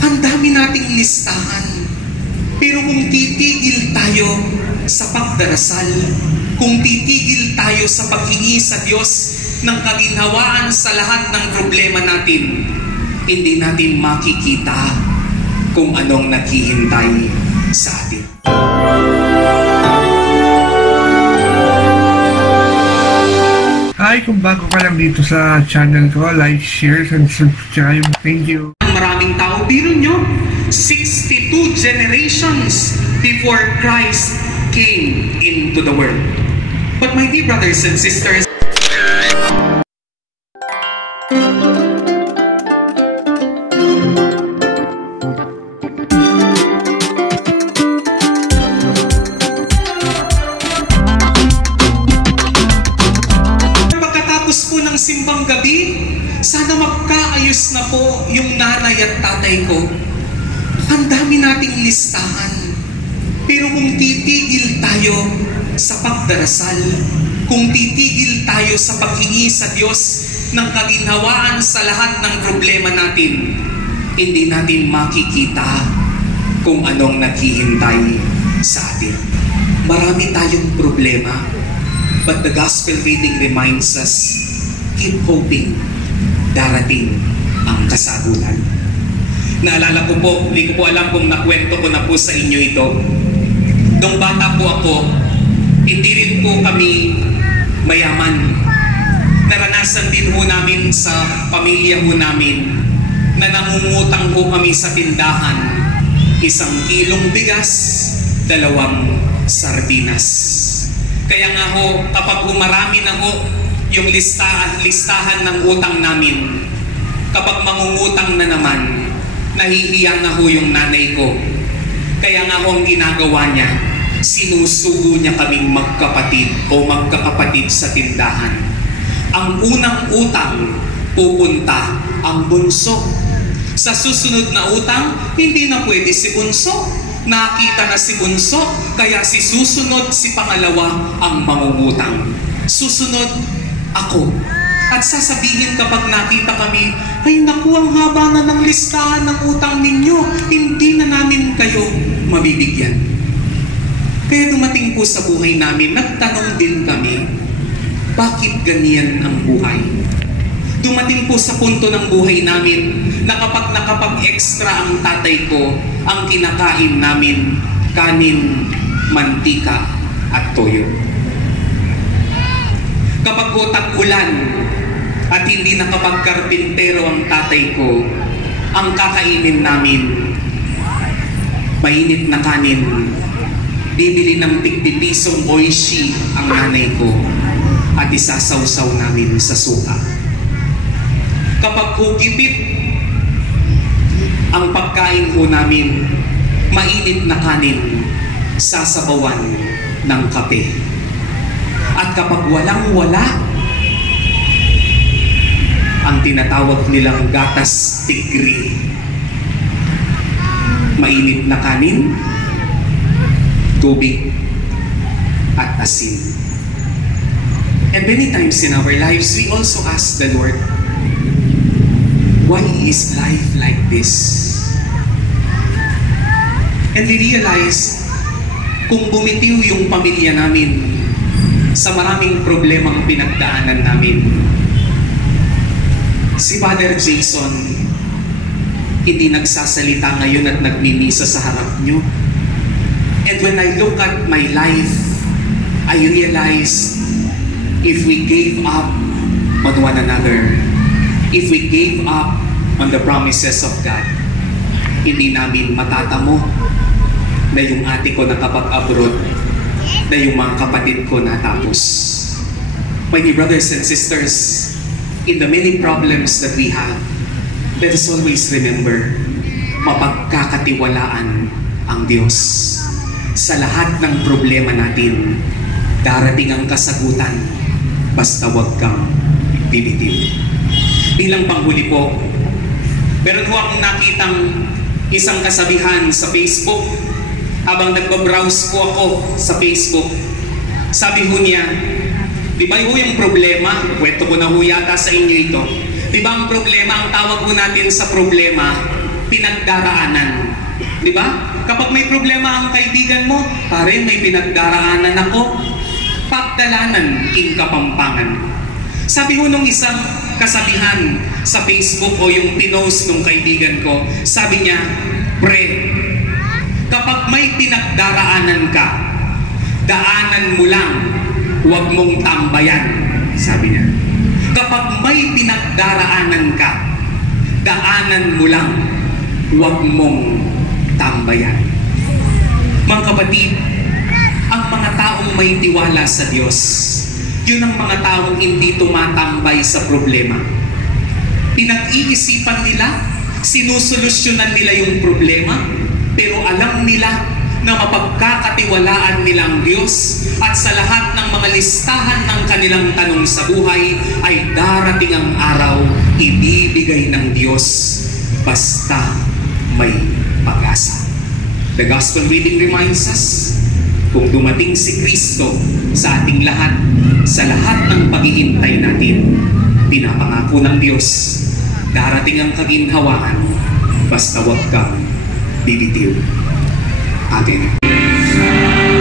Ang dami nating listahan. Pero kung titigil tayo sa pagdarasal, kung titigil tayo sa paghingi sa Diyos ng kaginhawaan sa lahat ng problema natin, hindi natin makikita kung anong naghihintay sa atin. Hi, kung bago ka lang dito sa channel ko, like, share, and subscribe. Thank you. Maraming tao, biro nyo, 62 generations before Christ came into the world. But my dear brothers and sisters, simbang gabi, sana magkaayos na po yung nanay at tatay ko. Ang dami nating listahan. Pero kung titigil tayo sa pagdarasal, kung titigil tayo sa paghingi sa Diyos ng kaginhawaan sa lahat ng problema natin, hindi natin makikita kung anong naghihintay sa atin. Marami tayong problema, but the gospel reading reminds us, keep hoping, darating ang kasagutan. Naalala ko po, hindi ko po alam kung nakwento ko na po sa inyo ito. Nung bata po ako, hindi rin po kami mayaman. Naranasan din po namin sa pamilya po namin na nangungutang po kami sa tindahan. 1 kilong bigas, 2 sardinas. Kaya nga ho, kapag marami na ho yung listahan ng utang namin, kapag mangungutang na naman, nahihiya na ho yung nanay ko. Kaya nga ho ang ginagawa niya, sinusugo niya kaming magkapatid o magkakapatid sa tindahan. Ang unang utang, pupunta ang bunso. Sa susunod na utang, hindi na pwede si bunso. Nakita na si bunso, kaya si susunod, si pangalawa ang mangungutang. Susunod, ako. At sasabihin kapag nakita kami, ay naku, ang haba na ng listahan ng utang ninyo, hindi na namin kayo mabibigyan. Kaya dumating po sa buhay namin, nagtanong din kami, bakit ganyan ang buhay? Dumating po sa punto ng buhay namin na kapag nakapag-extra ang tatay ko, ang kinakain namin, kanin, mantika at toyo. Kapag po tag-ulan at hindi nakapagkarpintero ang tatay ko, ang kakainin namin, mainit na kanin, bibili ng tig-pisong oishi ang nanay ko at isasawsaw namin sa suka. Kapag hugipit ang pagkain po namin, mainit na kanin, sasabawan ng kape. At kapag walang-wala, ang tinatawag nilang gatas tigri. Mainit na kanin, tubig, at asin. And many times in our lives, we also ask the Lord, why is life like this? And we realize, kung bumitiw yung pamilya namin sa maraming problemang pinagdaanan namin, si Father Jason hindi nagsasalita ngayon at nagmimisa sa harap nyo. And when I look at my life, I realize if we gave up on one another, if we gave up on the promises of God, hindi namin matatamo na yung ate ko nakapag-abroad, na yung mga kapatid ko natapos. My dear brothers and sisters, in the many problems that we have, let us always remember, mapagkakatiwalaan ang Diyos. Sa lahat ng problema natin, darating ang kasagutan, basta huwag kang bibitiw. Bilang panghuli po, meron po akong nakitang isang kasabihan sa Facebook. Habang nagbabrowse po ako sa Facebook, sabi ho niya, di ba ho yung problema, kwento ko na ho yata sa inyo ito, di ba ang problema, ang tawag ho natin sa problema, pinagdaraanan. Di ba? Kapag may problema ang kaibigan mo, pare, may pinagdaraanan ako. Pagdalanan king Kapampangan. Sabi ho nung isang kasabihan sa Facebook o yung pinost nung kaibigan ko, sabi niya, pre, kapag may pinagdaraanan ka, daanan mo lang, huwag mong tambayan. Sabi niya. Kapag may pinagdaraanan ka, daanan mo lang, huwag mong tambayan. Mga kapatid, ang mga taong may tiwala sa Diyos, yun ang mga taong hindi tumatambay sa problema. Pinag-iisipan nila, sinusolusyonan nila yung problema, pero alam nila na mapagkakatiwalaan nilang Diyos at sa lahat ng mga listahan ng kanilang tanong sa buhay ay darating ang araw ibibigay ng Diyos basta may pag-asa. The Gospel reading reminds us, kung dumating si Kristo sa ating lahat, sa lahat ng paghihintay natin, pinapangako ng Diyos, darating ang kaginhawaan, basta huwag kang bibitiw. Amen.